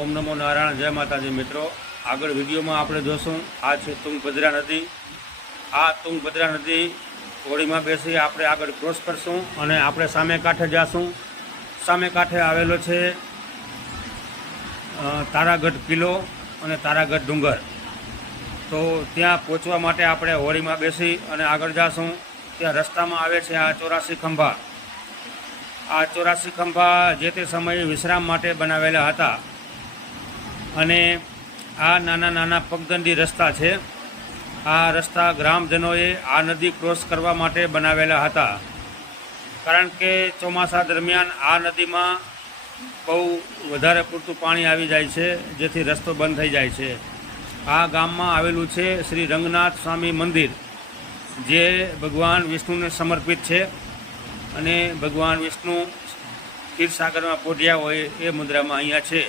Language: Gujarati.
ઓમ નમો નારાયણ. જય માતાજી. મિત્રો, આગળ વિડીયોમાં આપણે જોશું આ છે તુંગભદ્રા નદી. આ તુંગભદ્રા નદી હોળીમાં બેસી આપણે આગળ ક્રોસ કરશું અને આપણે સામે કાંઠે જઈશું. સામે કાંઠે આવેલો છે તારાગઢ કિલ્લો અને તારાગઢ ડુંગર. તો ત્યાં પહોંચવા માટે આપણે હોળીમાં બેસી અને આગળ જઈશું. ત્યાં રસ્તામાં આવે છે આ 84 ખંભા. આ 84 ખંભા જે તે સમયે વિશ્રામ માટે બનાવેલા હતા અને આ નાના નાના પગદંડી રસ્તા છે. આ રસ્તા ગ્રામજનોએ આ નદી ક્રોસ કરવા માટે બનાવેલા હતા, કારણ કે ચોમાસા દરમિયાન આ નદીમાં બહુ વધારે પૂરતું પાણી આવી જાય છે, જેથી રસ્તો બંધ થઈ જાય છે. આ ગામમાં આવેલું છે શ્રી રંગનાથ સ્વામી મંદિર, જે ભગવાન વિષ્ણુને સમર્પિત છે અને ભગવાન વિષ્ણુ ક્ષીરસાગરમાં પોઢ્યા હોય એ મુદ્રામાં અહીંયા છે.